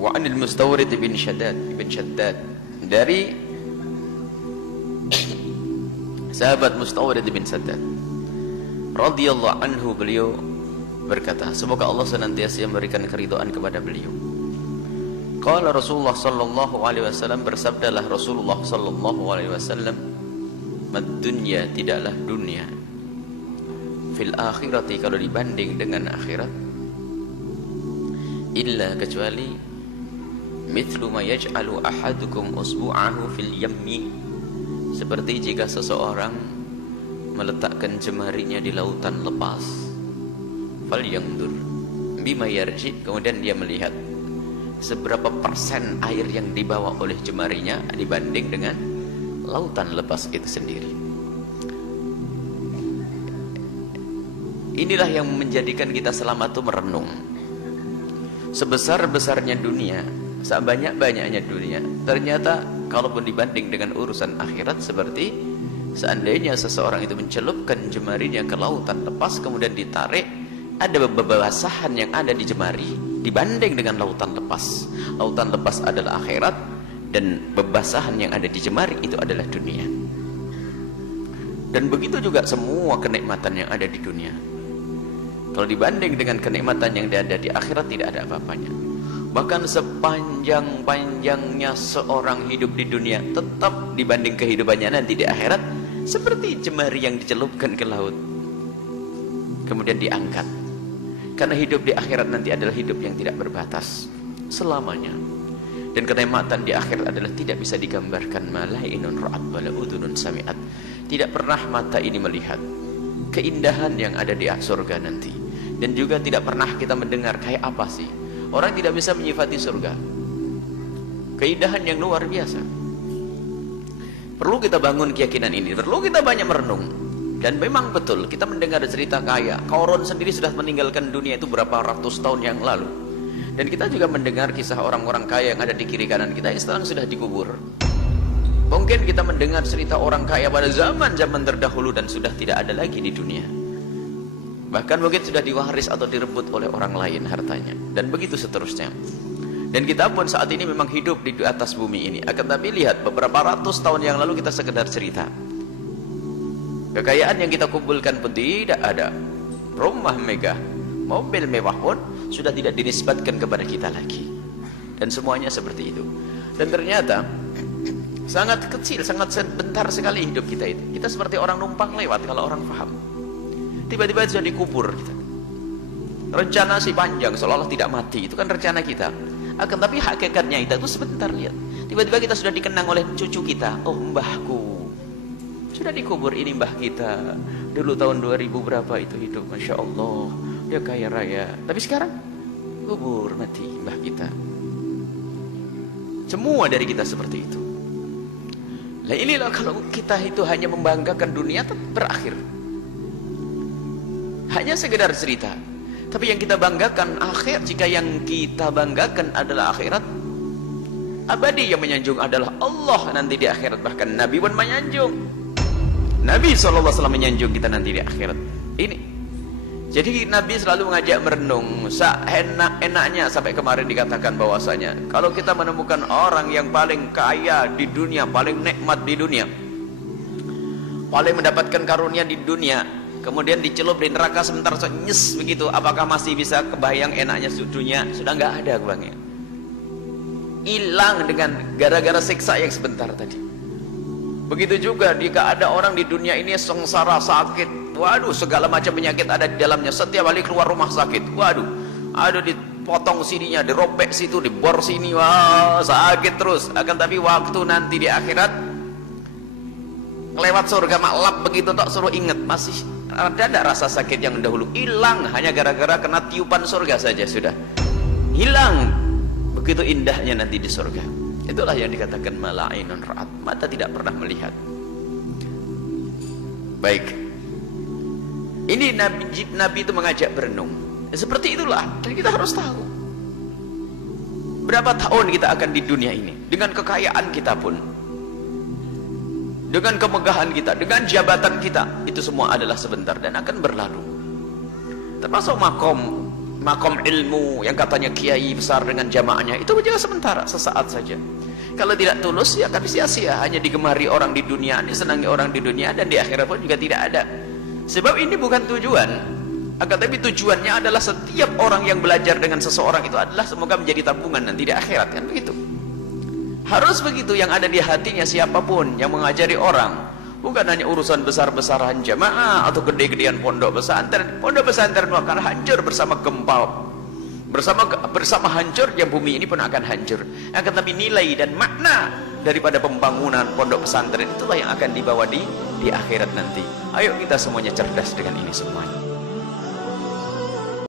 Wa anil Mustawrid bin Shaddad dari sahabat Mustawrid bin Shaddad radhiyallahu anhu, beliau berkata, semoga Allah senantiasa memberikan keridhaan kepada beliau. Qala Rasulullah sallallahu alaihi wasallam, bersabdalah Rasulullah sallallahu alaihi wasallam, mad dunya, tidaklah dunia, fil akhirati, kalau dibanding dengan akhirat, illa, kecuali, mithlu ma yaj'alu ahadukum usbu'ahu fil yammi, seperti jika seseorang meletakkan jemarinya di lautan lepas, fal yandur bima yarji, kemudian dia melihat seberapa persen air yang dibawa oleh jemarinya dibanding dengan lautan lepas itu sendiri. Inilah yang menjadikan kita selama itu merenung. Sebesar-besarnya dunia, sebanyak-banyaknya dunia, ternyata kalaupun dibanding dengan urusan akhirat, seperti seandainya seseorang itu mencelupkan jemarinya ke lautan lepas, kemudian ditarik, ada bebasahan yang ada di jemari dibanding dengan lautan lepas. Lautan lepas adalah akhirat, dan bebasahan yang ada di jemari itu adalah dunia. Dan begitu juga semua kenikmatan yang ada di dunia, kalau dibanding dengan kenikmatan yang ada di akhirat, tidak ada apa-apanya. Bahkan sepanjang-panjangnya seorang hidup di dunia, tetap dibanding kehidupannya nanti di akhirat seperti jemari yang dicelupkan ke laut kemudian diangkat. Karena hidup di akhirat nanti adalah hidup yang tidak berbatas selamanya. Dan kenikmatan di akhirat adalah tidak bisa digambarkan. Malainun ra'at wala udhunun sami'at, tidak pernah mata ini melihat keindahan yang ada di surga nanti, dan juga tidak pernah kita mendengar kayak apa sih. Orang tidak bisa menyifati surga, keindahan yang luar biasa. Perlu kita bangun keyakinan ini, perlu kita banyak merenung. Dan memang betul, kita mendengar cerita kaya Qarun sendiri sudah meninggalkan dunia itu berapa ratus tahun yang lalu. Dan kita juga mendengar kisah orang-orang kaya yang ada di kiri kanan kita yang sekarang sudah dikubur. Mungkin kita mendengar cerita orang kaya pada zaman-zaman terdahulu dan sudah tidak ada lagi di dunia. Bahkan mungkin sudah diwaris atau direbut oleh orang lain hartanya, dan begitu seterusnya. Dan kita pun saat ini memang hidup di atas bumi ini. Akan tapi lihat, beberapa ratus tahun yang lalu kita sekedar cerita. Kekayaan yang kita kumpulkan pun tidak ada. Rumah megah, mobil mewah pun sudah tidak dinisbatkan kepada kita lagi. Dan semuanya seperti itu. Dan ternyata sangat kecil, sangat sebentar sekali hidup kita itu. Kita seperti orang numpang lewat kalau orang paham. Tiba-tiba sudah dikubur kita. Rencana si panjang, seolah-olah tidak mati. Itu kan rencana kita. Akan tapi hakikatnya itu sebentar, lihat. Tiba-tiba kita sudah dikenang oleh cucu kita. Oh, mbahku sudah dikubur, ini mbah kita. Dulu tahun 2000 berapa itu hidup, Masya Allah, dia kaya raya. Tapi sekarang kubur, mati mbah kita. Semua dari kita seperti itu. Nah inilah kalau kita itu hanya membanggakan dunia, tetap berakhir. Hanya sekedar cerita. Tapi yang kita banggakan akhir. Jika yang kita banggakan adalah akhirat, abadi yang menyanjung adalah Allah nanti di akhirat. Bahkan Nabi pun menyanjung. Nabi SAW menyanjung kita nanti di akhirat. Ini. Jadi Nabi selalu mengajak merenung. Enak-enaknya sampai kemarin dikatakan bahwasanya kalau kita menemukan orang yang paling kaya di dunia, paling nikmat di dunia, paling mendapatkan karunia di dunia, kemudian dicelup di neraka sebentar nyes begitu, apakah masih bisa kebayang enaknya dunia? Sudah nggak ada bangnya. Hilang dengan gara-gara siksa yang sebentar tadi. Begitu juga jika ada orang di dunia ini sengsara, sakit, waduh, segala macam penyakit ada di dalamnya. Setiap kali keluar rumah sakit, waduh, ada dipotong sininya, dirobek situ, dibor sini, wah, sakit terus. Akan tapi waktu nanti di akhirat, lewat surga maklap begitu tak suruh ingat, masih ada rasa sakit yang dahulu hilang, hanya gara-gara kena tiupan surga saja sudah hilang. Begitu indahnya nanti di surga. Itulah yang dikatakan malainun ra'at, mata tidak pernah melihat. Baik, ini Nabi itu mengajak berenung. Seperti itulah, dan kita harus tahu berapa tahun kita akan di dunia ini, dengan kekayaan kita pun, dengan kemegahan kita, dengan jabatan kita, itu semua adalah sebentar dan akan berlalu. Termasuk makom makom ilmu yang katanya kiai besar dengan jamaahnya, itu juga sementara, sesaat saja. Kalau tidak tulus ya akan sia-sia, hanya digemari orang di dunia, disenangi orang di dunia, dan di akhirat pun juga tidak ada. Sebab ini bukan tujuan, akan tapi tujuannya adalah setiap orang yang belajar dengan seseorang itu adalah semoga menjadi tabungan nanti di akhirat, kan begitu. Harus begitu yang ada di hatinya siapapun yang mengajari orang. Bukan hanya urusan besar-besaran jamaah atau gede-gedean pondok pesantren. Pondok pesantren akan hancur bersama gempa. Bersama hancurnya bumi ini pun akan hancur. Akan tapi nilai dan makna daripada pembangunan pondok pesantren itulah yang akan dibawa di akhirat nanti. Ayo kita semuanya cerdas dengan ini semuanya.